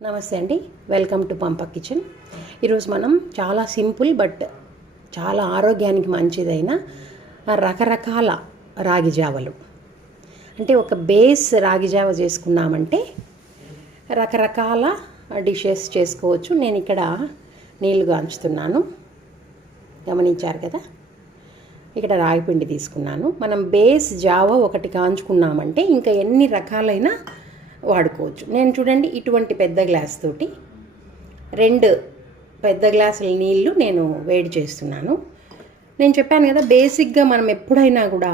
నమస్తే అండి, welcome to పంప కిచెన్. ఈరోజు మనం చాలా సింపుల్ బట్ చాలా ఆరోగ్యానికి మంచిదైన రకరకాల రాగి జావలు, అంటే ఒక బేస్ రాగి జావ చేసుకున్నామంటే రకరకాల డిషెస్ చేసుకోవచ్చు. నేను ఇక్కడ నీళ్ళు కాంచుతున్నాను, గమనించారు కదా. ఇక్కడ రాగిపిండి తీసుకున్నాను. మనం బేస్ జావ ఒకటి కాంచుకున్నామంటే ఇంకా ఎన్ని రకాలైన వాడుకోవచ్చు. నేను చూడండి, ఇటువంటి పెద్ద గ్లాస్ తోటి 2 పెద్ద గ్లాసుల నీళ్ళు నేను వేడి చేస్తున్నాను. నేను చెప్పాను కదా, బేసిక్గా మనం ఎప్పుడైనా కూడా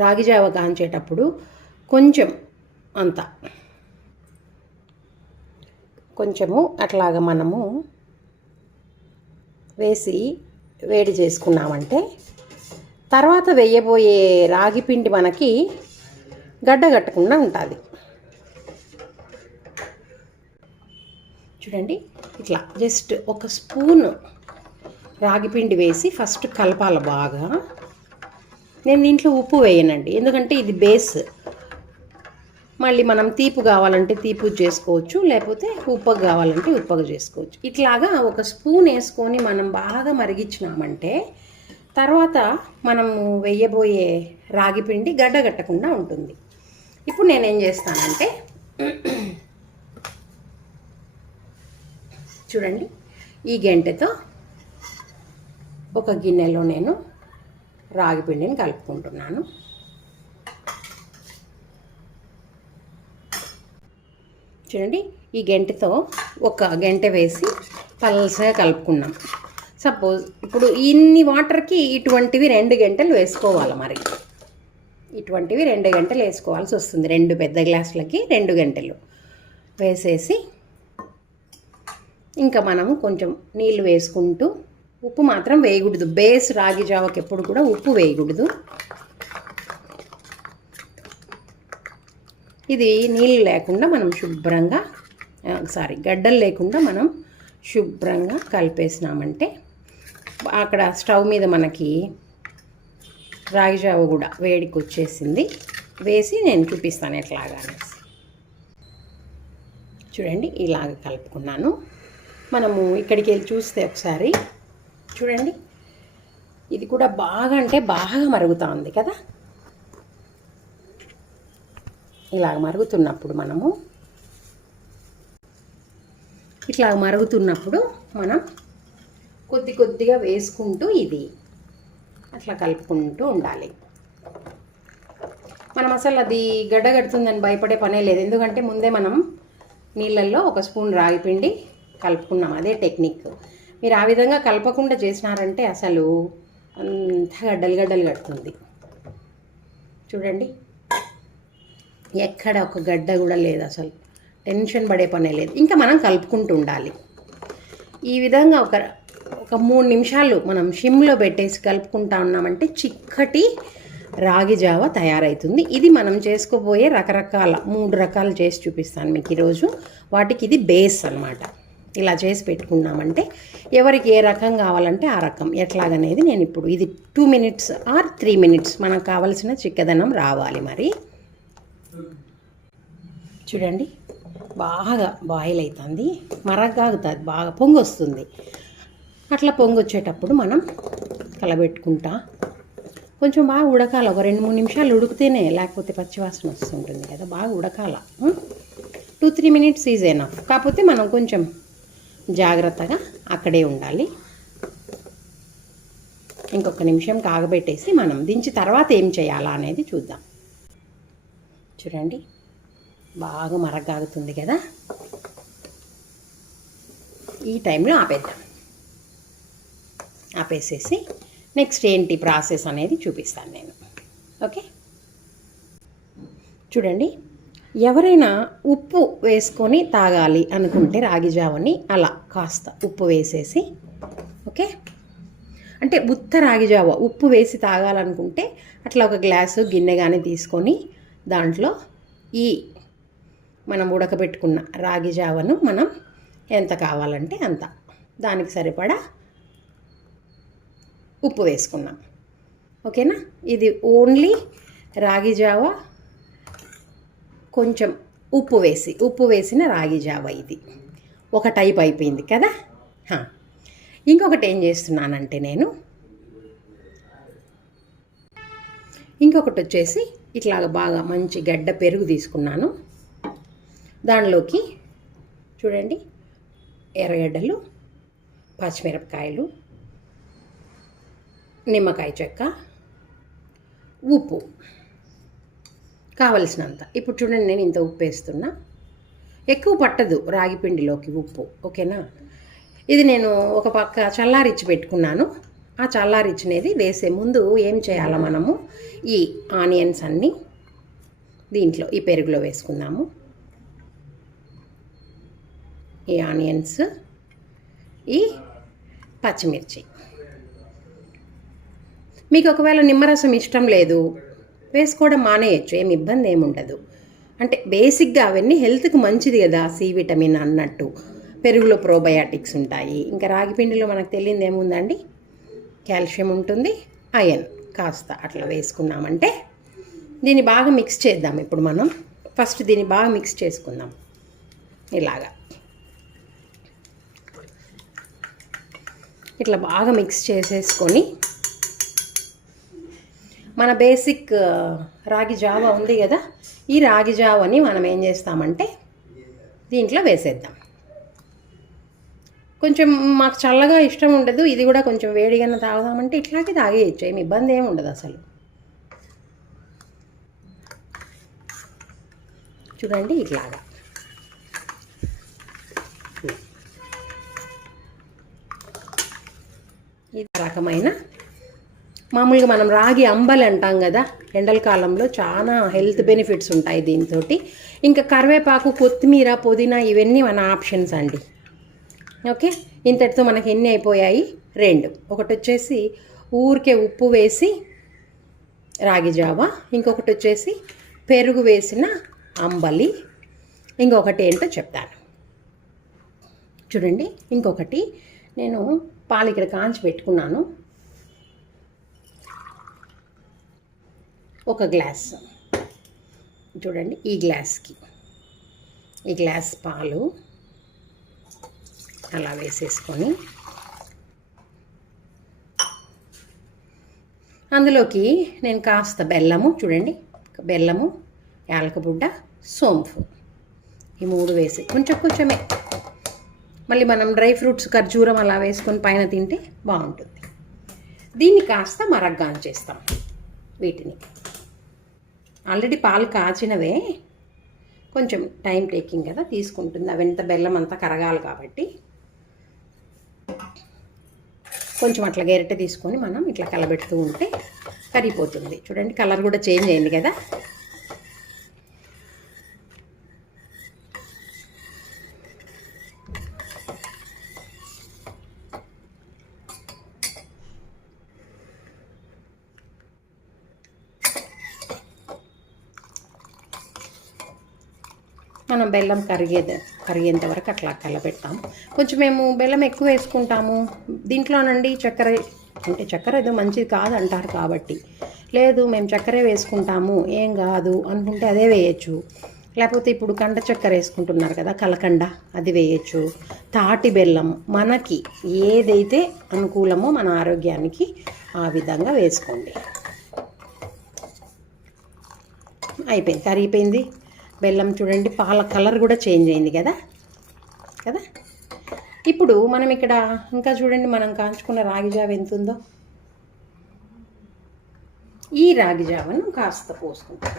రాగి జావ కాంచేటప్పుడు కొంచెము అట్లాగా మనము వేసి వేడి చేసుకున్నామంటే తర్వాత వేయబోయే రాగి పిండి మనకి గడ్డగట్టకుండా ఉంటుంది. చూడండి, ఇట్లా జస్ట్ ఒక స్పూన్ రాగిపిండి వేసి ఫస్ట్ కలపాలి బాగా. నేను దీంట్లో ఉప్పు వేయనండి, ఎందుకంటే ఇది బేస్. మళ్ళీ మనం తీపు కావాలంటే తీపు చేసుకోవచ్చు, లేకపోతే ఉప్పగా కావాలంటే ఉప్పగా చేసుకోవచ్చు. ఇట్లాగా ఒక స్పూన్ వేసుకొని మనం బాగా మరిగించినామంటే తర్వాత మనము వేయబోయే రాగిపిండి గడ్డగట్టకుండా ఉంటుంది. ఇప్పుడు నేనేం చేస్తానంటే, చూడండి, ఈ గంటెతో ఒక గిన్నెలో నేను రాగి పిండిని కలుపుకుంటున్నాను. చూడండి, ఈ గంటెతో ఒక గంటె వేసి పల్సగా కలుపుకున్నాం. సపోజ్ ఇప్పుడు ఇన్ని వాటర్కి ఇటువంటివి 2 గంటలు వేసుకోవాలి. మరి ఇటువంటివి 2 గంటలు వేసుకోవాల్సి వస్తుంది. 2 పెద్ద గ్లాసులకి 2 గంటలు వేసేసి ఇంకా మనము కొంచెం నీళ్ళు వేసుకుంటూ, ఉప్పు మాత్రం వేయకూడదు. బేస్ రాగి జావకి ఎప్పుడు కూడా ఉప్పు వేయకూడదు. ఇది నీళ్ళు లేకుండా మనం శుభ్రంగా గడ్డలు లేకుండా మనం శుభ్రంగా కలిపేసినామంటే అక్కడ స్టవ్ మీద మనకి రాగి జావ కూడా వేడికి వచ్చేసింది. వేసి నేను చూపిస్తాను ఎట్లాగా అనేసి. చూడండి, ఇలాగ కలుపుకున్నాను. మనము ఇక్కడికి వెళ్ళి చూస్తే ఒకసారి చూడండి, ఇది కూడా బాగా అంటే బాగా మరుగుతూ ఉంది కదా. ఇలాగ మరుగుతున్నప్పుడు మనం కొద్ది కొద్దిగా వేసుకుంటూ ఇది అట్లా కలుపుకుంటూ ఉండాలి. మనం అసలు అది గడ్డగడుతుందని భయపడే పనే లేదు, ఎందుకంటే ముందే మనం నీళ్ళల్లో ఒక స్పూన్ రాగిపిండి కలుపుకున్నాం. అదే టెక్నిక్. మీరు ఆ విధంగా కలపకుండా చేసినారంటే అసలు అంత గడ్డలు కడుతుంది. చూడండి, ఎక్కడ ఒక గడ్డ కూడా లేదు, అసలు టెన్షన్ పడే పనే లేదు. ఇంకా మనం కలుపుకుంటూ ఉండాలి. ఈ విధంగా ఒక 3 నిమిషాలు మనం షిమ్లో పెట్టేసి కలుపుకుంటా ఉన్నామంటే చిక్కటి రాగి జావ తయారవుతుంది. ఇది మనం చేసుకోబోయే రకరకాల 3 రకాలు చేసి చూపిస్తాను మీకు ఈరోజు. వాటికి ఇది బేస్ అన్నమాట. ఇలా చేసి పెట్టుకున్నామంటే ఎవరికి ఏ రకం కావాలంటే ఆ రకం ఎట్లాగనేది నేను ఇప్పుడు ఇది 2 మినిట్స్ ఆర్ 3 మినిట్స్ మనకు కావలసిన చిక్కదనం రావాలి. మరి చూడండి, బాగా బాయిల్ అవుతుంది, మరగ్గాగుతుంది, బాగా పొంగు వస్తుంది. అట్లా పొంగు వచ్చేటప్పుడు మనం కలబెట్టుకుంటా కొంచెం బాగా ఉడకాలి. ఒక 2-3 నిమిషాలు ఉడికితేనే, లేకపోతే పచ్చివాసన వస్తుంటుంది కదా. బాగా ఉడకాల. 2-3 మినిట్స్ ఈజ్ ఎనఫ్. కాకపోతే మనం కొంచెం జాగ్రత్తగా అక్కడే ఉండాలి. ఇంకొక నిమిషం కాగబెట్టేసి మనం దించి తర్వాత ఏం చేయాలా అనేది చూద్దాం. చూడండి, బాగా మరగ్గాగుతుంది కదా. ఈ టైంలో ఆపేసేసి నెక్స్ట్ ఏంటి ప్రాసెస్ అనేది చూపిస్తాను నేను. ఓకే, చూడండి, ఎవరైనా ఉప్పు వేసుకొని తాగాలి అనుకుంటే రాగి జావని అలా కాస్త ఉప్పు వేసేసి, ఓకే, అంటే ఉత్త రాగి జావ ఉప్పు వేసి తాగాలనుకుంటే అట్లా ఒక గ్లాసు గిన్నె కానీ తీసుకొని దాంట్లో ఈ మనం ఉడకబెట్టుకున్న రాగి జావను మనం ఎంత కావాలంటే అంత, దానికి సరిపడా ఉప్పు వేసుకున్నాం. ఓకేనా. ఇది ఓన్లీ రాగి జావ కొంచెం ఉప్పు వేసిన రాగి జావ ఇది ఒక టైప్ అయిపోయింది కదా. ఇంకొకటి ఏం చేస్తున్నానంటే నేను ఇంకొకటి వచ్చేసి ఇట్లాగ బాగా మంచి గడ్డ పెరుగు తీసుకున్నాను. దానిలోకి చూడండి ఎర్రగడ్డలు, పచ్చిమిరపకాయలు, నిమ్మకాయ చెక్క, ఉప్పు కావలసినంత. ఇప్పుడు చూడండి నేను ఇంత ఉప్పు వేస్తున్నా. ఎక్కువ పట్టదు రాగి పిండిలోకి ఉప్పు, ఓకేనా. ఇది నేను ఒక పక్క చల్లారిచ్చి పెట్టుకున్నాను. ఆ చల్లారిచ్చినది వేసే ముందు ఏం చేయాలో మనము ఈ ఆనియన్స్ అన్నీ దీంట్లో ఈ పెరుగులో వేసుకుందాము. ఈ ఆనియన్స్, ఈ పచ్చిమిర్చి. మీకు ఒకవేళ నిమ్మరసం ఇష్టం లేదు వేసుకోవడం మానేయచ్చు, ఏమి ఇబ్బంది ఏమి ఉండదు. అంటే బేసిక్గా అవన్నీ హెల్త్కి మంచిది కదా, సి విటమిన్ అన్నట్టు. పెరుగులో ప్రోబయాటిక్స్ ఉంటాయి. ఇంకా రాగి పిండిలో మనకు తెలియదు ఏముందండి, కాల్షియం ఉంటుంది, ఐరన్ కాస్త అట్లా వేసుకున్నామంటే. దీన్ని బాగా మిక్స్ చేద్దాం ఇప్పుడు మనం. ఫస్ట్ దీన్ని బాగా మిక్స్ చేసుకుందాం. ఇలాగా ఇట్లా బాగా మిక్స్ చేసేసుకొని మన బేసిక్ రాగి జావ ఉంది కదా, ఈ రాగి జావని మనం ఏం చేస్తామంటే దీంట్లో వేసేద్దాం. కొంచెం మాకు చల్లగా ఇష్టం ఉండదు, ఇది కూడా కొంచెం వేడిగా తాగుదామంటే ఇట్లాగే తాగేయచ్చు, ఏమి ఇబ్బంది ఏమి ఉండదు అసలు. చూడండి ఇట్లాగా. ఈ రకమైన మామూలుగా మనం రాగి అంబలి అంటాం కదా, ఎండల కాలంలో చాలా హెల్త్ బెనిఫిట్స్ ఉంటాయి దీంతో. ఇంకా కరివేపాకు, కొత్తిమీర, పుదీనా ఇవన్నీ మన ఆప్షన్స్ అండి. ఓకే, ఇంతటితో మనకి ఎన్ని అయిపోయాయి? 2. ఒకటి వచ్చేసి ఊరికే ఉప్పు వేసి రాగి జావ, ఇంకొకటి వచ్చేసి పెరుగు వేసిన అంబలి, ఇంకొకటి ఏంటో చెప్తాను చూడండి. ఇంకొకటి నేను పాలు ఇక్కడ కాంచి పెట్టుకున్నాను. ఒక గ్లాస్ చూడండి, ఈ గ్లాస్ పాలు అలా వేసేసుకొని అందులోకి నేను కాస్త బెల్లము, చూడండి బెల్లము, యాలకబుడ్డ, సోంపు ఈ 3 వేసి కొంచెమే, మళ్ళీ మనం డ్రై ఫ్రూట్స్ ఖర్జూరం అలా వేసుకొని పైన తింటే బాగుంటుంది. దీన్ని కాస్త మరగ్గాన్ చేస్తాం. వీటిని ఆల్రెడీ పాలు కాచినవే, కొంచెం టైం టేకింగ్ కదా, తీసుకుంటుంది. అవంత బెల్లం అంతా కరగాలి కాబట్టి కొంచెం అట్లా గెరిటె తీసుకొని మనం ఇట్లా కలబెడుతూ ఉంటే కరిగిపోతుంది. చూడండి కలర్ కూడా చేంజ్ అయింది కదా. మనం బెల్లం కరిగేంత వరకు అట్లా కలబెడతాం. కొంచెం మేము బెల్లం ఎక్కువ వేసుకుంటాము దీంట్లోనండి. చక్కెర ఏదో మంచిది కాదు అంటారు కాబట్టి, లేదు మేము చక్కెర వేసుకుంటాము ఏం కాదు అనుకుంటే అదే వేయచ్చు. లేకపోతే ఇప్పుడు కండ చక్కెర వేసుకుంటున్నారు కదా, కలకండ, అది వేయచ్చు. తాటి బెల్లం మనకి ఏదైతే అనుకూలమో మన ఆరోగ్యానికి ఆ విధంగా వేసుకోండి. అయిపోయింది, కరిగిపోయింది బెల్లం. చూడండి పాల కలర్ కూడా చేంజ్ అయింది కదా. ఇప్పుడు మనం ఇక్కడ ఇంకా చూడండి, మనం కాంచుకున్న రాగి జావ ఎంత ఉందో. ఈ రాగి జావను కాస్త పోసుకుంటాం.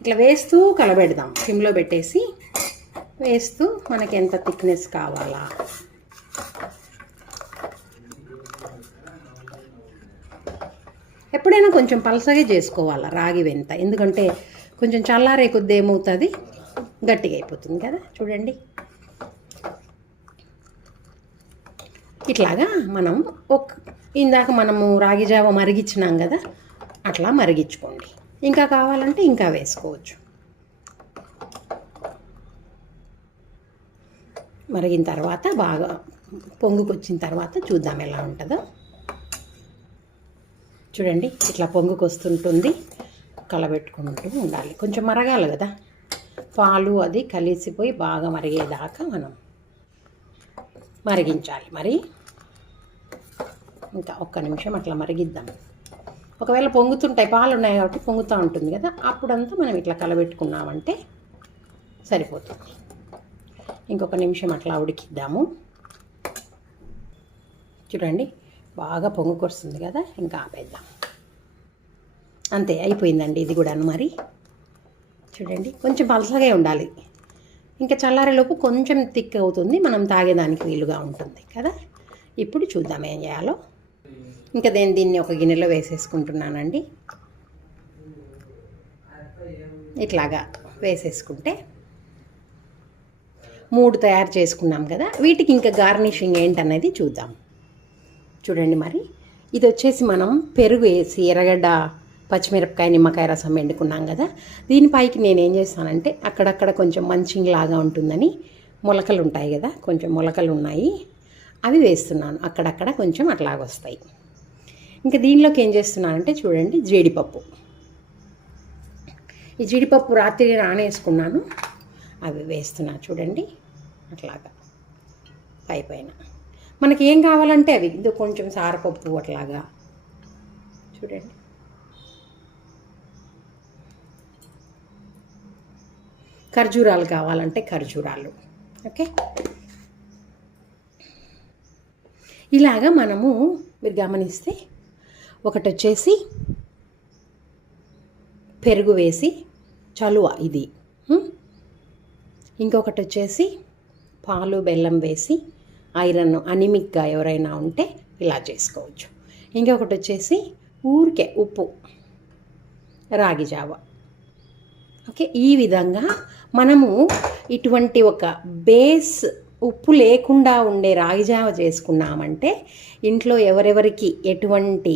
ఇట్లా వేస్తూ కలబెడదాం, సిమ్లో పెట్టేసి వేస్తూ మనకి ఎంత థిక్నెస్ కావాలా. ఎప్పుడైనా కొంచెం పలసగా చేసుకోవాలా రాగి వెంత, ఎందుకంటే కొంచెం చల్లారే కొద్ది ఏమవుతుంది, గట్టిగా అయిపోతుంది కదా. చూడండి ఇట్లాగా మనం ఇందాక మనము రాగి జావ మరిగించినాం కదా, అట్లా మరిగించుకోండి. ఇంకా కావాలంటే ఇంకా వేసుకోవచ్చు. మరిగిన తర్వాత బాగా పొంగుకొచ్చిన తర్వాత చూద్దాం ఎలా ఉంటుందో. చూడండి ఇట్లా పొంగుకొస్తుంటుంది, కలబెట్టుకుంటూ ఉండాలి. కొంచెం మరగాలి కదా, పాలు అది కలిసిపోయి బాగా మరిగేదాకా మనం మరిగించాలి. మరి ఇంకా ఒక్క నిమిషం అట్లా మరిగిద్దాం. ఒకవేళ పొంగుతుంటాయి, పాలు ఉన్నాయి కాబట్టి పొంగుతూ ఉంటుంది కదా, అప్పుడంతా మనం ఇట్లా కలబెట్టుకున్నామంటే సరిపోతుంది. ఇంకొక నిమిషం అట్లా ఉడికిద్దాము. చూడండి బాగా పొంగుకొస్తుంది కదా, ఇంకా ఆపేద్దాం. అంతే, అయిపోయిందండి ఇది కూడాను. మరి చూడండి కొంచెం పలసగా ఉండాలి, ఇంకా చల్లారేలోపు కొంచెం థిక్ అవుతుంది, మనం తాగేదానికి వీలుగా ఉంటుంది కదా. ఇప్పుడు చూద్దాం ఏం చేయాలో. ఇంకా దీన్ని ఒక గిన్నెలో వేసేసుకుంటున్నానండి. ఇట్లాగా వేసేసుకుంటే 3 తయారు చేసుకున్నాం కదా. వీటికి ఇంకా గార్నిషింగ్ ఏంటనేది చూద్దాం. చూడండి మరి ఇది వచ్చేసి మనం పెరుగు వేసి ఎర్రగడ్డ, పచ్చిమిరపకాయ, నిమ్మకాయ రసం వండుకున్నాం కదా. దీనిపైకి నేను ఏం చేస్తానంటే అక్కడక్కడ కొంచెం మంచింగ్ లాగా ఉంటుందని మొలకలు ఉంటాయి కదా, కొంచెం మొలకలు ఉన్నాయి, అవి వేస్తున్నాను. అక్కడక్కడ కొంచెం అట్లాగొస్తాయి. ఇంకా దీనిలోకి ఏం చేస్తున్నానంటే చూడండి జీడిపప్పు. ఈ జీడిపప్పు రాత్రి నానేసుకున్నాను, అవి వేస్తున్నా. చూడండి అట్లాగా పైన మనకి ఏం కావాలంటే అవి, ఇది కొంచెం సారపప్పు అట్లాగా. చూడండి ఖర్జూరాలు కావాలంటే ఖర్జూరాలు. ఓకే, ఇలాగా మనము మీరు గమనిస్తే ఒకటి వచ్చేసి పెరుగు వేసి చలువ ఇది, ఇంకొకటి వచ్చేసి పాలు బెల్లం వేసి ఐరన్ అనిమిక్గా ఎవరైనా ఉంటే ఇలా చేసుకోవచ్చు. ఇంకొకటి వచ్చేసి ఊరికే ఉప్పు రాగి జావ. ఓకే, ఈ విధంగా మనము ఇటువంటి ఒక బేస్ ఉప్పు లేకుండా ఉండే రాగి జావ చేసుకున్నామంటే ఇంట్లో ఎవరెవరికి ఎటువంటి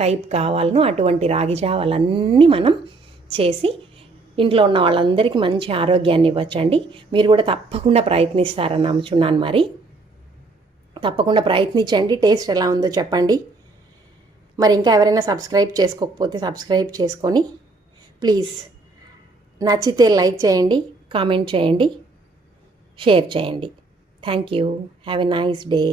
టైప్ కావాలనో అటువంటి రాగి జావలన్నీ మనం చేసి ఇంట్లో ఉన్న వాళ్ళందరికీ మంచి ఆరోగ్యాన్ని ఇవ్వచ్చండి. మీరు కూడా తప్పకుండా ప్రయత్నిస్తారని నమ్ముచున్నాను. మరి తప్పకుండా ప్రయత్నించండి, టేస్ట్ ఎలా ఉందో చెప్పండి. మరి ఇంకా ఎవరైనా సబ్స్క్రైబ్ చేసుకోకపోతే సబ్స్క్రైబ్ చేసుకొని ప్లీజ్, నచ్చితే లైక్ చేయండి, కామెంట్ చేయండి, షేర్ చేయండి. Thank you. Have a nice day.